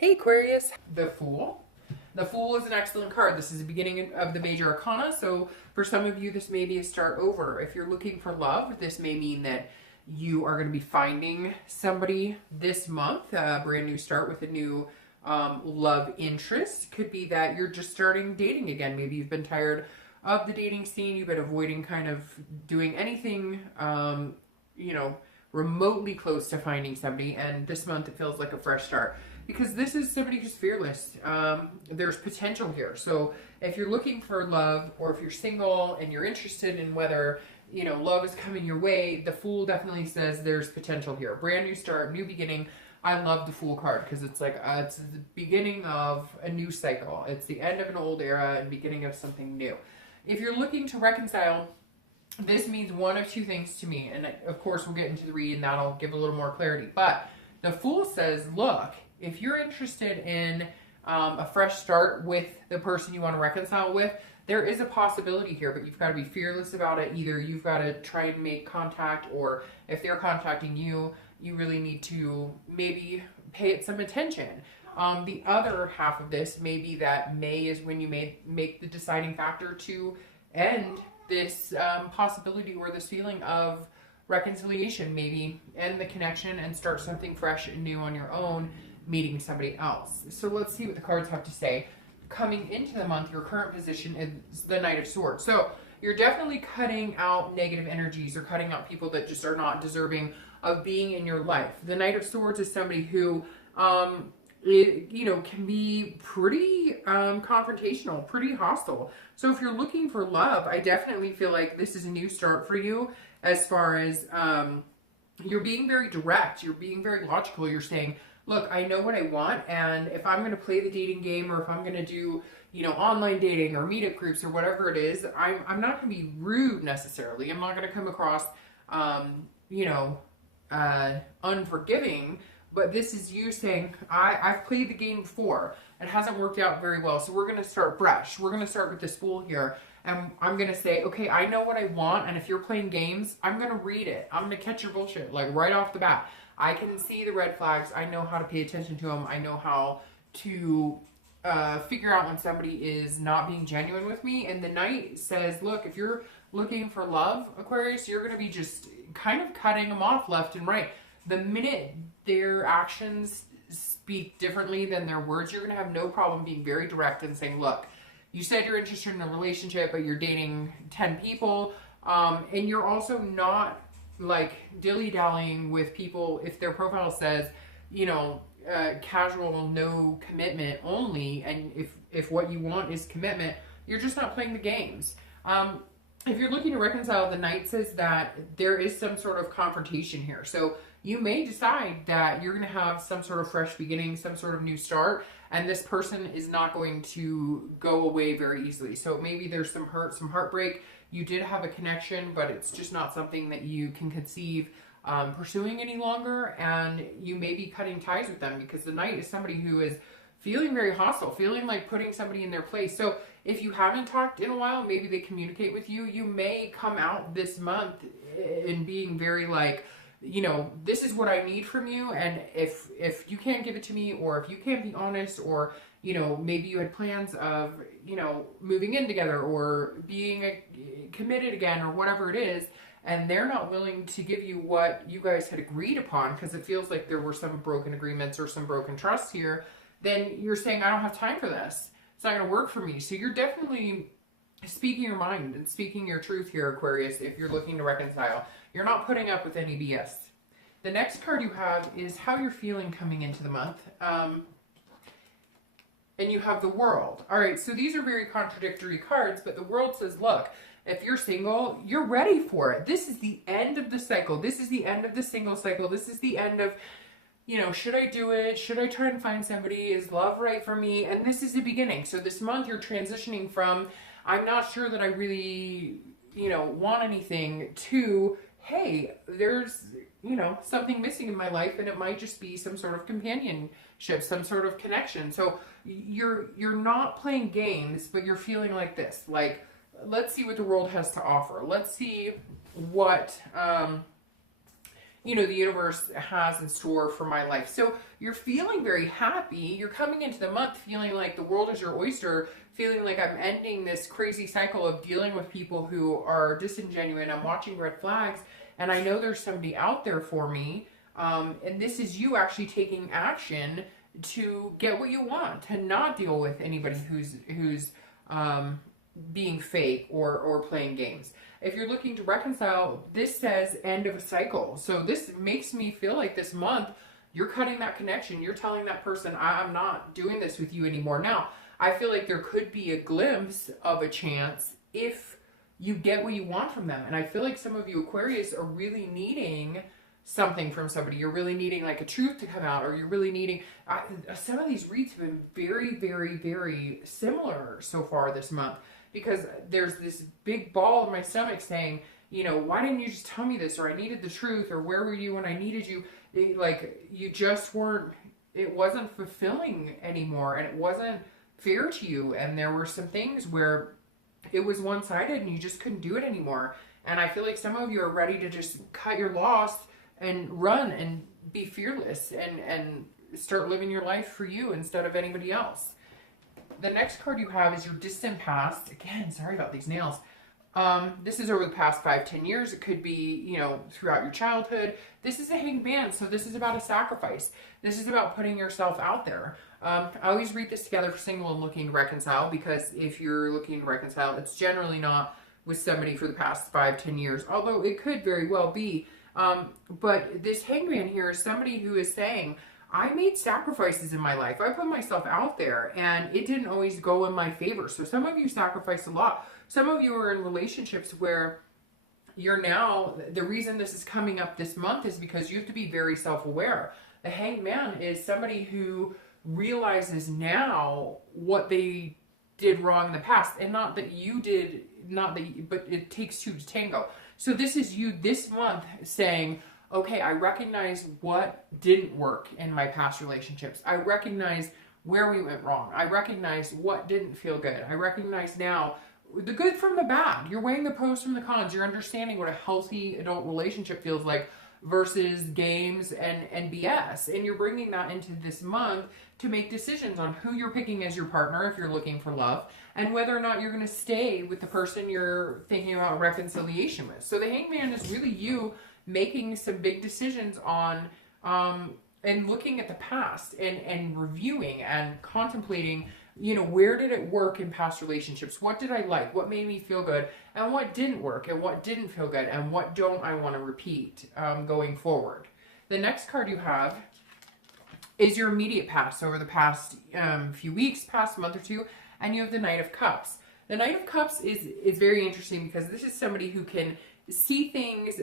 Hey Aquarius, the Fool. The Fool is an excellent card. This is the beginning of the major arcana, so for some of you this may be a start over. If you're looking for love, this may mean that you are going to be finding somebody this month, a brand new start with a new love interest. Could be that you're just starting dating again. Maybe you've been tired of the dating scene, you've been avoiding kind of doing anything, remotely close to finding somebody, and this month it feels like a fresh start. Because this is somebody who's fearless. There's potential here. So if you're looking for love, or if you're single and you're interested in whether, love is coming your way, the Fool definitely says there's potential here. Brand new start, new beginning. I love the Fool card because it's like, it's the beginning of a new cycle. It's the end of an old era and beginning of something new. If you're looking to reconcile, this means one of two things to me. And of course, we'll get into the read and that'll give a little more clarity. But the Fool says, look, if you're interested in a fresh start with the person you want to reconcile with, there is a possibility here, but you've got to be fearless about it. Either you've got to try and make contact, or if they're contacting you, you really need to maybe pay it some attention. The other half of this may be that May is when you may make the deciding factor to end this possibility or this feeling of reconciliation, maybe end the connection and start something fresh and new on your own, meeting somebody else. So let's see what the cards have to say. Coming into the month, your current position is the Knight of Swords. So you're definitely cutting out negative energies, or cutting out people that just are not deserving of being in your life. The Knight of Swords is somebody who, can be pretty confrontational, pretty hostile. So if you're looking for love, I definitely feel like this is a new start for you, as far as you're being very direct, you're being very logical, you're saying, look, I know what I want, and if I'm going to play the dating game, or if I'm going to do, online dating or meetup groups or whatever it is, I'm not going to be rude necessarily. I'm not going to come across, unforgiving, but this is you saying, I've played the game before. It hasn't worked out very well, so we're going to start fresh. We're going to start with this Fool here, and I'm going to say, okay, I know what I want, and if you're playing games, I'm going to read it. I'm going to catch your bullshit, like right off the bat. I can see the red flags. I know how to pay attention to them. I know how to figure out when somebody is not being genuine with me. And the Knight says, look, if you're looking for love, Aquarius, you're going to be just kind of cutting them off left and right. The minute their actions speak differently than their words, you're going to have no problem being very direct and saying, look, you said you're interested in a relationship, but you're dating 10 people. And you're also not like dilly-dallying with people if their profile says, casual, no commitment only, and if what you want is commitment, you're just not playing the games. If you're looking to reconcile, the Knight says that there is some sort of confrontation here. So you may decide that you're going to have some sort of fresh beginning, some sort of new start, and this person is not going to go away very easily. So maybe there's some hurt, some heartbreak. You did have a connection, but it's just not something that you can conceive pursuing any longer, and you may be cutting ties with them, because the Knight is somebody who is feeling very hostile, feeling like putting somebody in their place. So if you haven't talked in a while, maybe they communicate with you. You may come out this month in being very like, this is what I need from you, and if you can't give it to me, or if you can't be honest, or maybe you had plans of moving in together or being committed again, or whatever it is, and they're not willing to give you what you guys had agreed upon, because it feels like there were some broken agreements or some broken trust here, then you're saying, I don't have time for this. It's not going to work for me. So you're definitely speaking your mind and speaking your truth here, Aquarius, if you're looking to reconcile. You're not putting up with any BS. The next card you have is how you're feeling coming into the month. And you have the World. All right, so these are very contradictory cards, but the World says, look, if you're single, you're ready for it. This is the end of the cycle. This is the end of the single cycle. This is the end of, should I do it? Should I try and find somebody? Is love right for me? And this is the beginning. So this month you're transitioning from, I'm not sure that I really, want anything, to, hey, there's, something missing in my life, and it might just be some sort of companionship, some sort of connection. So you're not playing games, but you're feeling like this, like, let's see what the world has to offer. Let's see what, you know, the universe has in store for my life. So you're feeling very happy. You're coming into the month feeling like the world is your oyster, feeling like I'm ending this crazy cycle of dealing with people who are disingenuous. I'm watching red flags, and I know there's somebody out there for me. And this is you actually taking action to get what you want, to not deal with anybody who's being fake or playing games. If you're looking to reconcile, this says end of a cycle. So this makes me feel like this month you're cutting that connection. You're telling that person, I'm not doing this with you anymore. Now, I feel like there could be a glimpse of a chance if you get what you want from them. And I feel like some of you Aquarius are really needing something from somebody. You're really needing like a truth to come out, or you're really needing, some of these reads have been very, very, very similar so far this month, because there's this big ball in my stomach saying, you know, why didn't you just tell me this? Or I needed the truth, or where were you when I needed you? Like, you just weren't, it wasn't fulfilling anymore, and it wasn't fair to you. And there were some things where it was one-sided and you just couldn't do it anymore. And I feel like some of you are ready to just cut your loss and run and be fearless and start living your life for you instead of anybody else. The next card you have is your distant past. Again, sorry about these nails. This is over the past 5-10 years. It could be, you know, throughout your childhood. This is a hanged man, so this is about a sacrifice. This is about putting yourself out there. I always read this together for single and looking to reconcile, because if you're looking to reconcile, it's generally not with somebody for the past 5-10 years, although it could very well be. But this hangman here is somebody who is saying, I made sacrifices in my life. I put myself out there and it didn't always go in my favor. So some of you sacrificed a lot. Some of you are in relationships where you're now, the reason this is coming up this month is because you have to be very self-aware. The hanged man is somebody who realizes now what they did wrong in the past, and not that you did, but it takes two to tango. So this is you this month saying, okay, I recognize what didn't work in my past relationships. I recognize where we went wrong. I recognize what didn't feel good. I recognize now the good from the bad. You're weighing the pros from the cons. You're understanding what a healthy adult relationship feels like versus games and BS. And you're bringing that into this month to make decisions on who you're picking as your partner if you're looking for love, and whether or not you're going to stay with the person you're thinking about reconciliation with. So the hangman is really you making some big decisions on and looking at the past and reviewing and contemplating, you know, where did it work in past relationships? What did I like? What made me feel good? And what didn't work? And what didn't feel good? And what don't I want to repeat going forward? The next card you have is your immediate past over the past few weeks, past month or two, and you have the Knight of Cups. The Knight of Cups is very interesting because this is somebody who can see things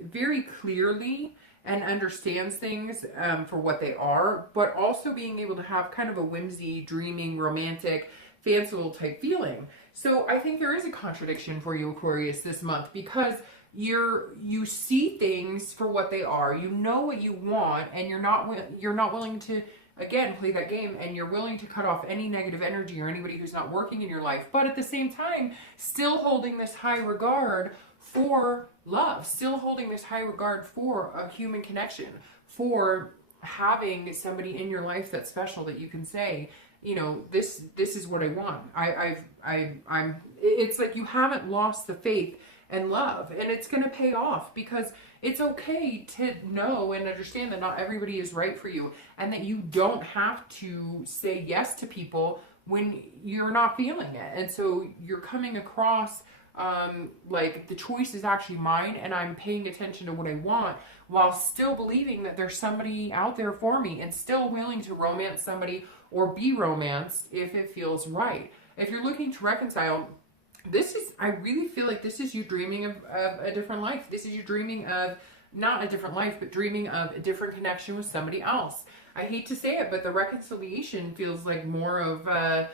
very clearly and understands things for what they are, but also being able to have kind of a whimsy, dreaming, romantic, fanciful type feeling. So I think there is a contradiction for you, Aquarius, this month, because you see things for what they are. You know what you want, and you're not willing to, again, play that game, and you're willing to cut off any negative energy or anybody who's not working in your life, but at the same time still holding this high regard for love, still holding this high regard for a human connection, for having somebody in your life that's special, that you can say, you know, this is what I want. It's like you haven't lost the faith and love, and it's going to pay off, because it's okay to know and understand that not everybody is right for you, and that you don't have to say yes to people when you're not feeling it. And so you're coming across like the choice is actually mine, and I'm paying attention to what I want while still believing that there's somebody out there for me, and still willing to romance somebody or be romanced if it feels right. If you're looking to reconcile, I really feel like this is you dreaming of a different life. This is you dreaming of not a different life, but dreaming of a different connection with somebody else. I hate to say it, but the reconciliation feels like more of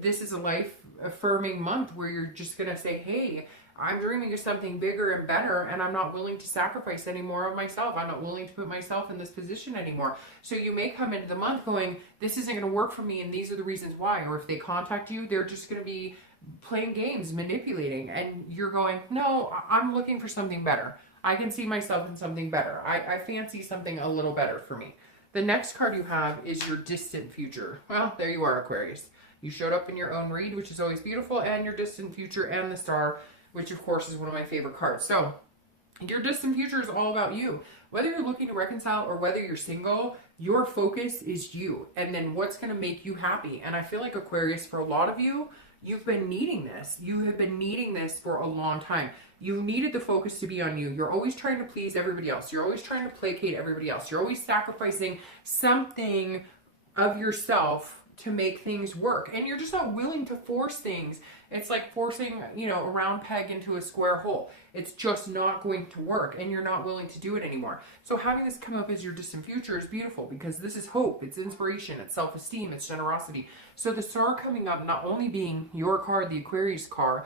this is a life affirming month where you're just going to say, hey, I'm dreaming of something bigger and better, and I'm not willing to sacrifice any more of myself. I'm not willing to put myself in this position anymore. So you may come into the month going, this isn't going to work for me, and these are the reasons why. Or if they contact you, they're just going to be playing games, manipulating, and you're going, no, I'm looking for something better. I can see myself in something better. I fancy something a little better for me. The next card you have is your distant future. Well, there you are, Aquarius. You showed up in your own read, which is always beautiful, and your distant future and the star, which of course is one of my favorite cards. So your distant future is all about you. Whether you're looking to reconcile or whether you're single, your focus is you. And then what's going to make you happy. And I feel like, Aquarius, for a lot of you, you've been needing this. You have been needing this for a long time. You needed the focus to be on you. You're always trying to please everybody else. You're always trying to placate everybody else. You're always sacrificing something of yourself to make things work. And you're just not willing to force things. It's like forcing, you know, a round peg into a square hole. It's just not going to work, and you're not willing to do it anymore. So having this come up as your distant future is beautiful, because this is hope, it's inspiration, it's self-esteem, it's generosity. So the star coming up, not only being your card, the Aquarius card,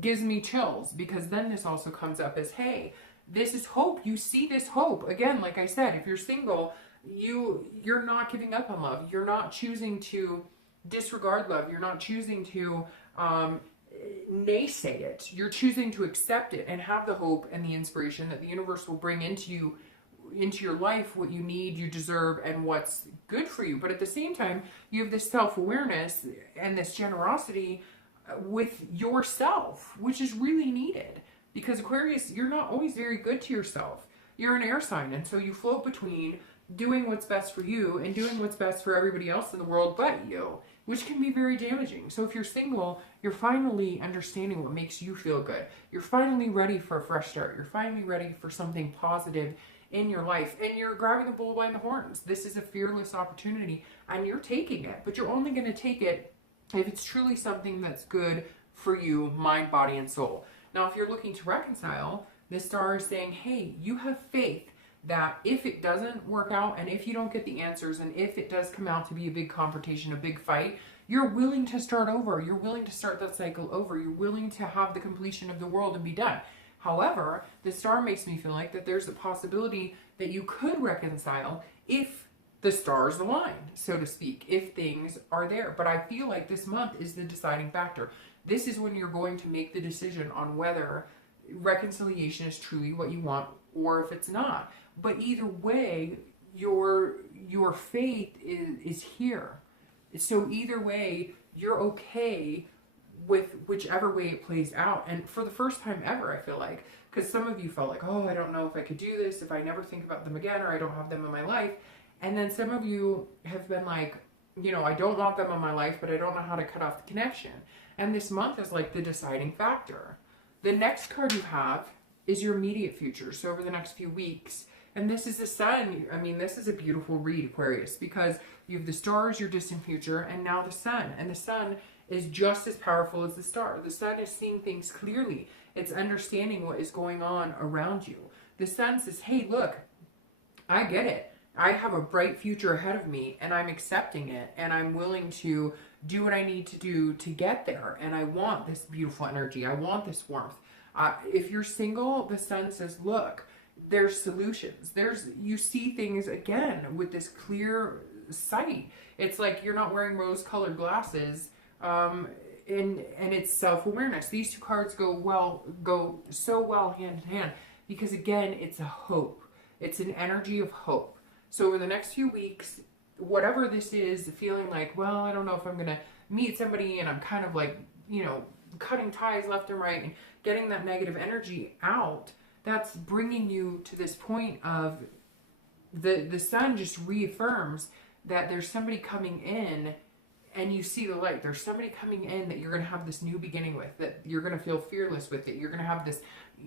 gives me chills, because then this also comes up as, hey, this is hope. You see this hope. Again, like I said, if you're single, you're not giving up on love. You're not choosing to disregard love. You're not choosing to naysay it. You're choosing to accept it and have the hope and the inspiration that the universe will bring into your life what you need, you deserve, and what's good for you. But at the same time, you have this self-awareness and this generosity with yourself, which is really needed, because Aquarius, you're not always very good to yourself. You're an air sign, and so you float between doing what's best for you and doing what's best for everybody else in the world but you, which can be very damaging. So if you're single, you're finally understanding what makes you feel good. You're finally ready for a fresh start. You're finally ready for something positive in your life, and you're grabbing the bull by the horns. This is a fearless opportunity, and you're taking it, but you're only going to take it if it's truly something that's good for you, mind, body, and soul. Now, if you're looking to reconcile, this star is saying, hey, you have faith that if it doesn't work out, and if you don't get the answers, and if it does come out to be a big confrontation, a big fight, you're willing to start over. You're willing to start that cycle over. You're willing to have the completion of the world and be done. However, the star makes me feel like that there's a possibility that you could reconcile if the stars align, so to speak, if things are there. But I feel like this month is the deciding factor. This is when you're going to make the decision on whether reconciliation is truly what you want or if it's not. But either way, your faith is here. So either way, you're okay with whichever way it plays out. And for the first time ever, I feel like, because some of you felt like, oh, I don't know if I could do this, if I never think about them again, or I don't have them in my life. And then some of you have been like, you know, I don't want them in my life, but I don't know how to cut off the connection. And this month is like the deciding factor. The next card you have is your immediate future. So over the next few weeks, and this is the sun. I mean, this is a beautiful read, Aquarius, because you have the stars, your distant future, and now the sun. And the sun is just as powerful as the star. The sun is seeing things clearly. It's understanding what is going on around you. The sun says, hey, look, I get it. I have a bright future ahead of me, and I'm accepting it, and I'm willing to do what I need to do to get there. And I want this beautiful energy. I want this warmth. If you're single, the sun says, look, there's solutions. You see things again with this clear sight. It's like you're not wearing rose-colored glasses, and it's self-awareness. These two cards go so well hand in hand, because again, it's a hope. It's an energy of hope. So over the next few weeks, whatever this is, feeling like, well, I don't know if I'm going to meet somebody, and I'm kind of like, you know, cutting ties left and right and getting that negative energy out, that's bringing you to this point of the sun just reaffirms that there's somebody coming in, and you see the light. There's somebody coming in that you're going to have this new beginning with, that you're going to feel fearless with it. You're going to have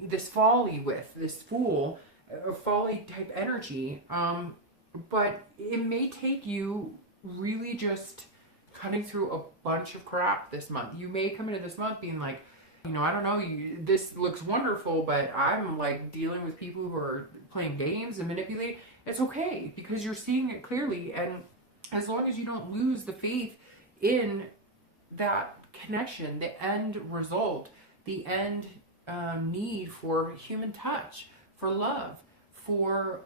this folly with, this fool, a folly type energy. But it may take you really just cutting through a bunch of crap this month. You may come into this month being like, you know, I don't know, this looks wonderful, but I'm like dealing with people who are playing games and manipulating. It's okay, because you're seeing it clearly. And as long as you don't lose the faith in that connection, the end result, the end need for human touch, for love, for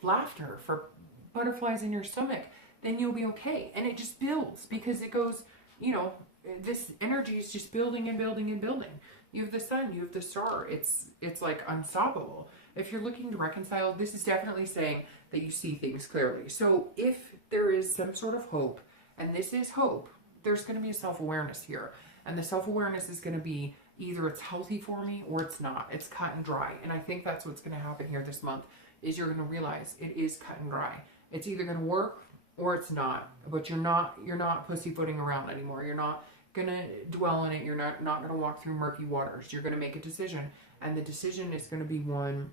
laughter, for butterflies in your stomach, then you'll be okay. And it just builds, because it goes, you know, this energy is just building and building and building. You have the sun, you have the star. It's like unstoppable. If you're looking to reconcile, this is definitely saying that you see things clearly. So if there is some sort of hope, and this is hope, there's going to be a self-awareness here. And the self-awareness is going to be either it's healthy for me or it's not. It's cut and dry. And I think that's what's going to happen here this month, is you're going to realize it is cut and dry. It's either going to work or it's not. But you're not pussyfooting around anymore. You're not going to dwell in it. You're not going to walk through murky waters. You're going to make a decision. And the decision is going to be one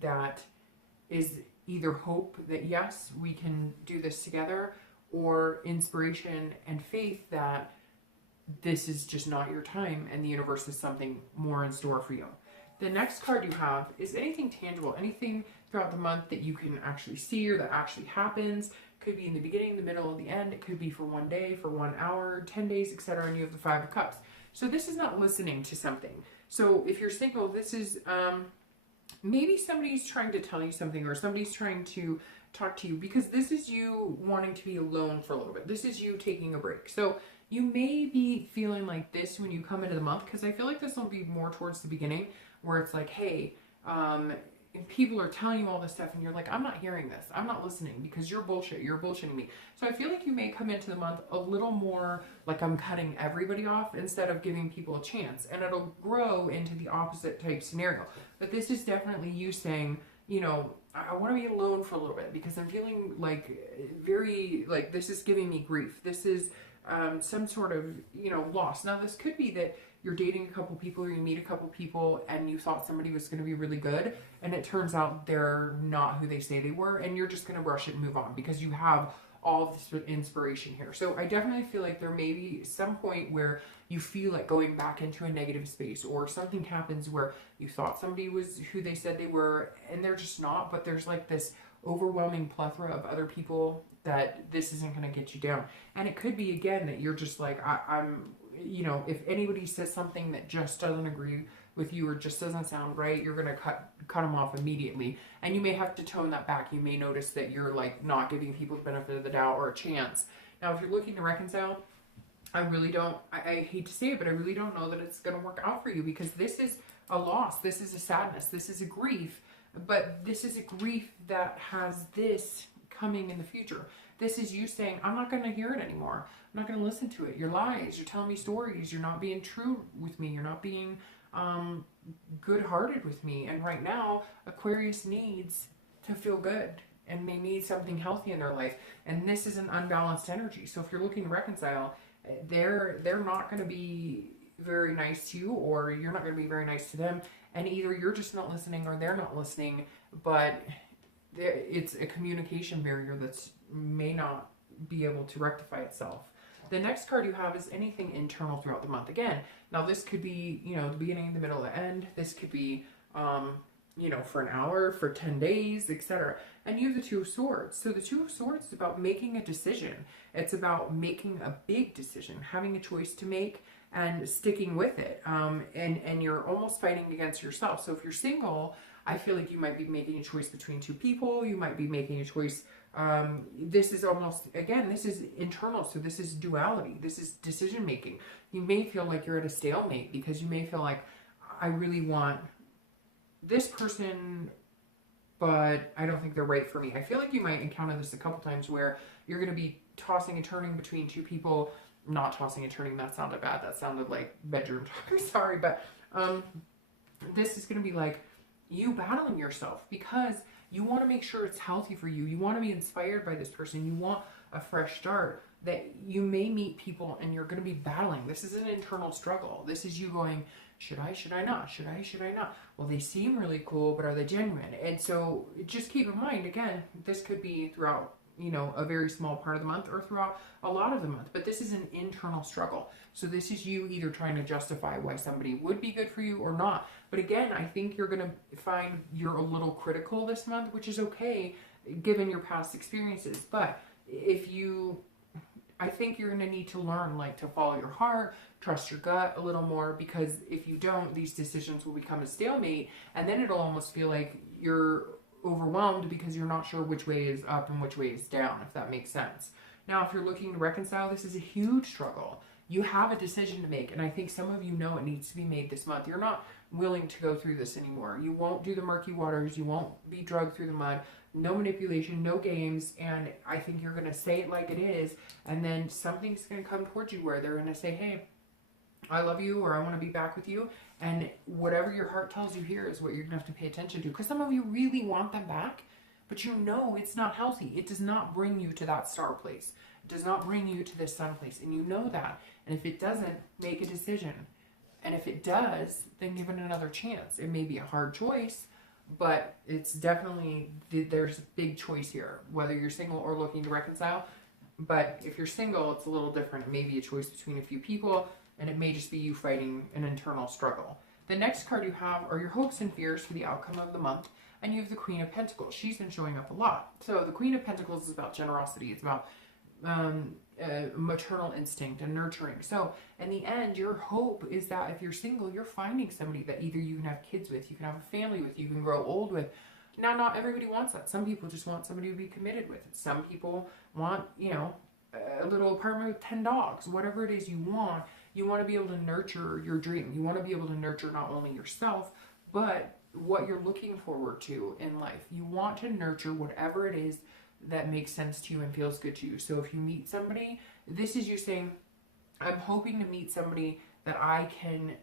that is either hope that yes, we can do this together, or inspiration and faith that this is just not your time and the universe has something more in store for you. The next card you have is anything tangible, anything throughout the month that you can actually see or that actually happens. Could be in the beginning, the middle, the end. It could be for 1 day, for 1 hour, 10 days, etc. And you have the 5 of Cups. So this is not listening to something. So if you're single, this is maybe somebody's trying to tell you something, or somebody's trying to talk to you, because this is you wanting to be alone for a little bit. This is you taking a break. So you may be feeling like this when you come into the month, because I feel like this will be more towards the beginning, where it's like, hey, people are telling you all this stuff and you're like, I'm not hearing this. I'm not listening because you're bullshit. You're bullshitting me. So I feel like you may come into the month a little more like I'm cutting everybody off instead of giving people a chance. And it'll grow into the opposite type scenario. But this is definitely you saying, you know, I want to be alone for a little bit because I'm feeling like very, like this is giving me grief. This is some sort of, you know, loss. Now this could be that you're dating a couple people or you meet a couple people and you thought somebody was going to be really good and it turns out they're not who they say they were, and you're just going to brush it and move on because you have all of this inspiration here. So I definitely feel like there may be some point where you feel like going back into a negative space, or something happens where you thought somebody was who they said they were and they're just not, but there's like this overwhelming plethora of other people that this isn't going to get you down. And it could be again that you're just like, I'm, you know, if anybody says something that just doesn't agree with you or just doesn't sound right, you're going to cut them off immediately. And you may have to tone that back. You may notice that you're like not giving people the benefit of the doubt or a chance. Now, if you're looking to reconcile, I really don't, I hate to say it, but I really don't know that it's going to work out for you, because this is a loss. This is a sadness. This is a grief, but this is a grief that has this coming in the future. This is you saying, I'm not going to hear it anymore. I'm not going to listen to it. Your lies, you're telling me stories. You're not being true with me. You're not being good-hearted with me. And right now, Aquarius needs to feel good, and they need something healthy in their life. And this is an unbalanced energy. So if you're looking to reconcile, they're not going to be very nice to you, or you're not going to be very nice to them. And either you're just not listening or they're not listening, but it's a communication barrier that's may not be able to rectify itself. The next card you have is anything internal throughout the month. Again, now this could be, you know, the beginning, the middle, the end. This could be, you know, for an hour, for 10 days, etc. And you have the Two of Swords. So the Two of Swords is about making a decision. It's about making a big decision, having a choice to make and sticking with it. And you're almost fighting against yourself. So if you're single, I feel like you might be making a choice between two people. You might be making a choice. This is almost, again, this is internal. So this is duality. This is decision making. You may feel like you're at a stalemate because you may feel like, I really want this person, but I don't think they're right for me. I feel like you might encounter this a couple times where you're going to be tossing and turning between two people. Not tossing and turning, that sounded bad. That sounded like bedroom talk. Sorry, but this is going to be like you battling yourself because you want to make sure it's healthy for you. You want to be inspired by this person. You want a fresh start. That you may meet people and you're going to be battling. This is an internal struggle. This is you going, should I not? Should I not? Well, they seem really cool, but are they genuine? And so just keep in mind, again, this could be throughout, you know, a very small part of the month or throughout a lot of the month, but this is an internal struggle. So this is you either trying to justify why somebody would be good for you or not. But again, I think you're going to find you're a little critical this month, which is okay given your past experiences. But I think you're going to need to learn, like, to follow your heart, trust your gut a little more, because if you don't, these decisions will become a stalemate, and then it'll almost feel like you're overwhelmed because you're not sure which way is up and which way is down, if that makes sense. Now, if you're looking to reconcile, this is a huge struggle. you have a decision to make. And I think some of you know it needs to be made this month. You're not willing to go through this anymore. You won't do the murky waters. You won't be drugged through the mud. No manipulation, no games. And I think you're going to say it like it is. And then something's going to come towards you where they're going to say, hey, I love you, or I want to be back with you. And whatever your heart tells you here is what you're going to have to pay attention to. Because some of you really want them back, but you know it's not healthy. It does not bring you to that star place. It does not bring you to this sun place. And you know that. And if it doesn't, make a decision. And if it does, then give it another chance. It may be a hard choice, but it's definitely, there's a big choice here, whether you're single or looking to reconcile. But if you're single, it's a little different. It may be a choice between a few people, and it may just be you fighting an internal struggle. The next card you have are your hopes and fears for the outcome of the month, and you have the Queen of Pentacles. She's been showing up a lot. So the Queen of Pentacles is about generosity. It's about maternal instinct and nurturing. So in the end, your hope is that if you're single, you're finding somebody that either you can have kids with, you can have a family with, you can grow old with. Now, not everybody wants that. Some people just want somebody to be committed with. Some people want, you know, a little apartment with 10 dogs. Whatever it is you want to be able to nurture your dream. You want to be able to nurture not only yourself, but what you're looking forward to in life. You want to nurture whatever it is that makes sense to you and feels good to you. So if you meet somebody, this is you saying, I'm hoping to meet somebody that I can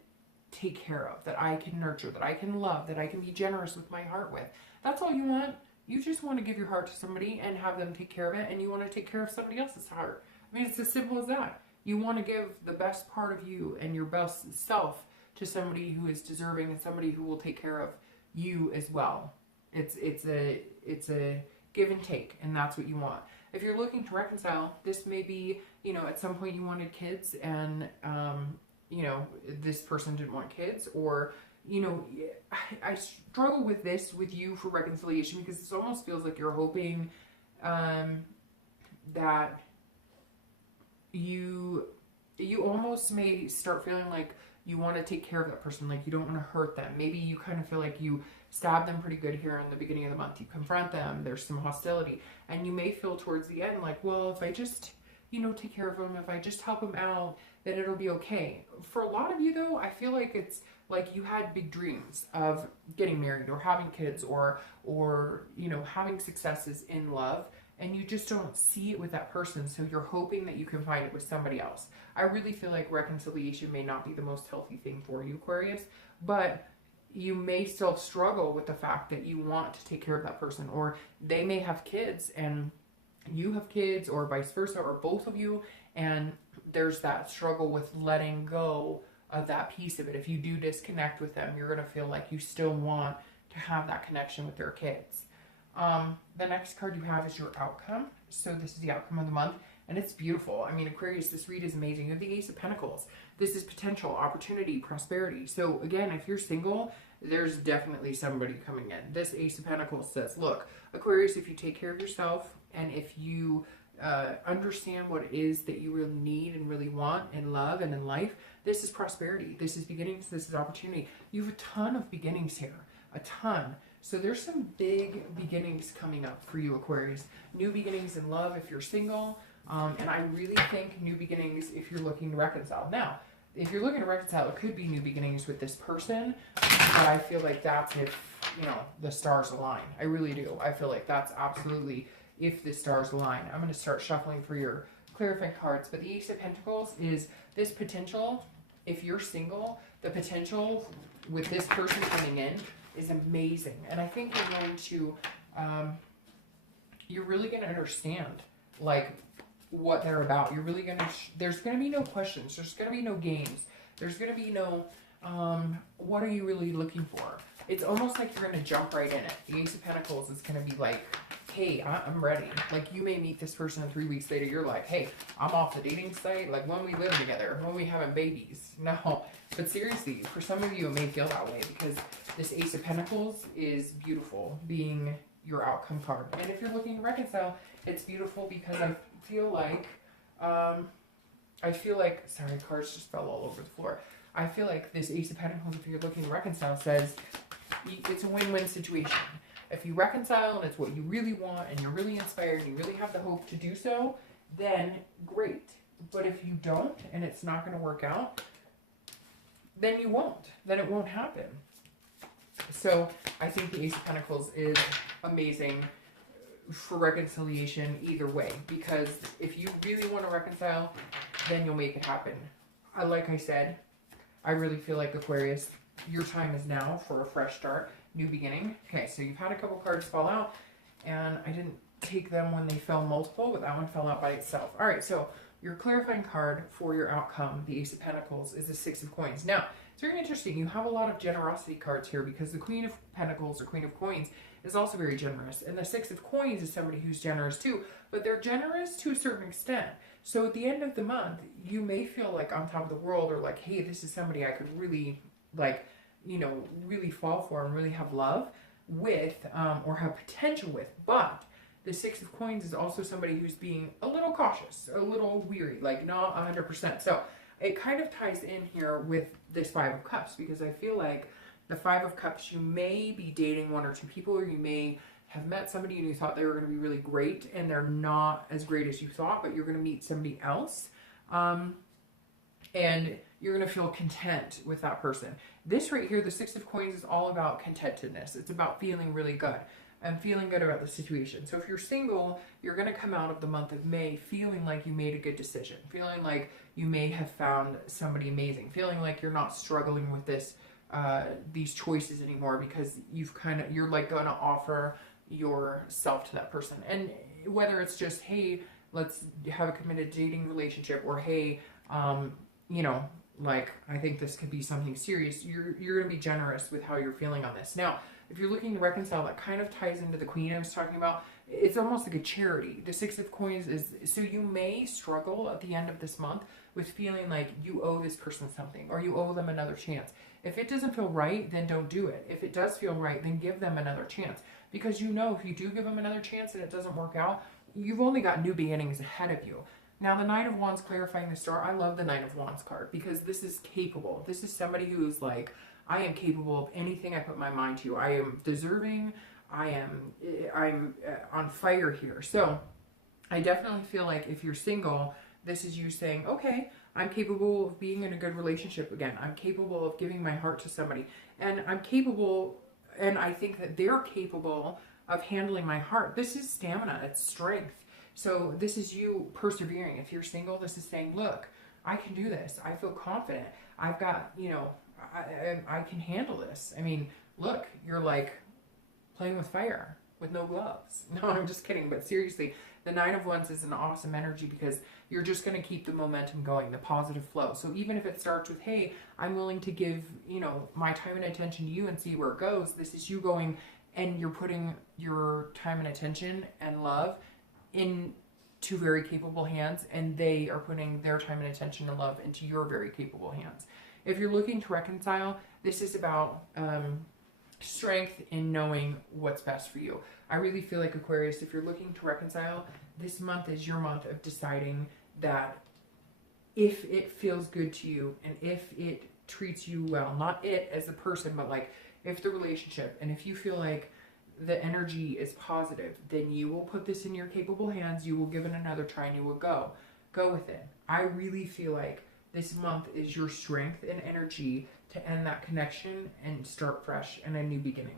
take care of, that I can nurture, that I can love, that I can be generous with my heart with. That's all you want. You just want to give your heart to somebody and have them take care of it, and you want to take care of somebody else's heart. I mean, it's as simple as that. You want to give the best part of you and your best self to somebody who is deserving and somebody who will take care of you as well. It's a give and take, and that's what you want. If you're looking to reconcile, this may be, you know, at some point you wanted kids and, you know, this person didn't want kids, or, you know, I struggle with this with you for reconciliation because it almost feels like you're hoping that you almost may start feeling like you want to take care of that person, like you don't want to hurt them. Maybe you kind of feel like you stab them pretty good here in the beginning of the month. You confront them, there's some hostility, and you may feel towards the end like, well, if I just, you know, take care of them, if I just help them out, then it'll be okay. For a lot of you though, I feel like it's like you had big dreams of getting married or having kids or you know, having successes in love, and you just don't see it with that person, so you're hoping that you can find it with somebody else. I really feel like reconciliation may not be the most healthy thing for you, Aquarius, but you may still struggle with the fact that you want to take care of that person, or they may have kids and you have kids, or vice versa, or both of you, and there's that struggle with letting go of that piece of it. If you do disconnect with them, you're going to feel like you still want to have that connection with their kids. The next card you have is your outcome. So this is the outcome of the month, and it's beautiful. I mean, Aquarius, this read is amazing. You have the Ace of Pentacles. This is potential, opportunity, prosperity. So again, if you're single, there's definitely somebody coming in. This Ace of Pentacles says, look, Aquarius, if you take care of yourself, and if you understand what it is that you really need and really want in love and in life, this is prosperity. This is beginnings. This is opportunity. You have a ton of beginnings here, a ton. So there's some big beginnings coming up for you, Aquarius. New beginnings in love if you're single. And I really think new beginnings if you're looking to reconcile. Now, if you're looking to reconcile, it could be new beginnings with this person. But I feel like that's if, you know, the stars align. I really do. I feel like that's absolutely if the stars align. I'm going to start shuffling for your clarifying cards. But the Ace of Pentacles is this potential. If you're single, the potential with this person coming in is amazing. And I think you're going to, you're really going to understand, like, what they're about. You're really going to, there's going to be no questions. There's going to be no games. There's going to be no, what are you really looking for? It's almost like you're going to jump right in it. The Ace of Pentacles is going to be like, hey, I'm ready. Like, you may meet this person and 3 weeks later, you're like, hey, I'm off the dating site. Like, when we live together, when we having babies. No, but seriously, for some of you, it may feel that way because this Ace of Pentacles is beautiful, being your outcome card. And if you're looking to reconcile, it's beautiful because I feel like, sorry, cards just fell all over the floor. I feel like this Ace of Pentacles, if you're looking to reconcile, says it's a win-win situation. If you reconcile and it's what you really want and you're really inspired and you really have the hope to do so, then great. But if you don't, and it's not going to work out, then you won't. Then it won't happen. So I think the Ace of Pentacles is amazing for reconciliation either way. Because if you really want to reconcile, then you'll make it happen. Like I said, I really feel like Aquarius, your time is now for a fresh start, new beginning. Okay, so you've had a couple cards fall out, and I didn't take them when they fell multiple, but that one fell out by itself. All right, so your clarifying card for your outcome, the Ace of Pentacles, is the Six of Coins. Now, it's very interesting. You have a lot of generosity cards here because the Queen of Pentacles or Queen of Coins is also very generous. And the Six of Coins is somebody who's generous too, but they're generous to a certain extent. So at the end of the month, you may feel like on top of the world, or like, hey, this is somebody I could really, like, you know, really fall for and really have love with, or have potential with. But the Six of Coins is also somebody who's being a little cautious, a little weary, like not 100%. So it kind of ties in here with this Five of Cups, because I feel like the Five of Cups, you may be dating one or two people, or you may have met somebody and you thought they were going to be really great and they're not as great as you thought, but you're going to meet somebody else. And you're going to feel content with that person. This right here, the Six of Coins, is all about contentedness. It's about feeling really good and feeling good about the situation. So if you're single, you're going to come out of the month of May feeling like you made a good decision, feeling like you may have found somebody amazing, feeling like you're not struggling with this, these choices anymore, because you're like going to offer yourself to that person. And whether it's just, hey, let's have a committed dating relationship, or hey, you know, like, I think this could be something serious, you're going to be generous with how you're feeling on this. Now, if you're looking to reconcile, that kind of ties into the Queen I was talking about. It's almost like a charity. The Six of Coins is, so you may struggle at the end of this month with feeling like you owe this person something, or you owe them another chance. If it doesn't feel right, then don't do it. If it does feel right, then give them another chance. Because you know, if you do give them another chance and it doesn't work out, you've only got new beginnings ahead of you. Now, the Knight of Wands clarifying the star, I love the Knight of Wands card, because this is capable. This is somebody who's like, I am capable of anything I put my mind to. I am deserving. I'm on fire here. So I definitely feel like if you're single, this is you saying, okay, I'm capable of being in a good relationship again. I'm capable of giving my heart to somebody. And I'm capable, and I think that they're capable of handling my heart. This is stamina. It's strength. So this is you persevering. If you're single, this is saying, look, I can do this. I feel confident. I've got, you know, I can handle this. I mean, look, you're like playing with fire with no gloves. No, I'm just kidding. But seriously, the Nine of Wands is an awesome energy, because you're just going to keep the momentum going, the positive flow. So even if it starts with, hey, I'm willing to give, you know, my time and attention to you and see where it goes. This is you going, and you're putting your time and attention and love into very capable hands, and they are putting their time and attention and love into your very capable hands. If you're looking to reconcile, this is about strength in knowing what's best for you. I really feel like, Aquarius, if you're looking to reconcile, this month is your month of deciding that if it feels good to you and if it treats you well, not it as a person, but like if the relationship, and if you feel like the energy is positive, then you will put this in your capable hands. You will give it another try, and you will go with it. I really feel like this month is your strength and energy to end that connection and start fresh and a new beginning.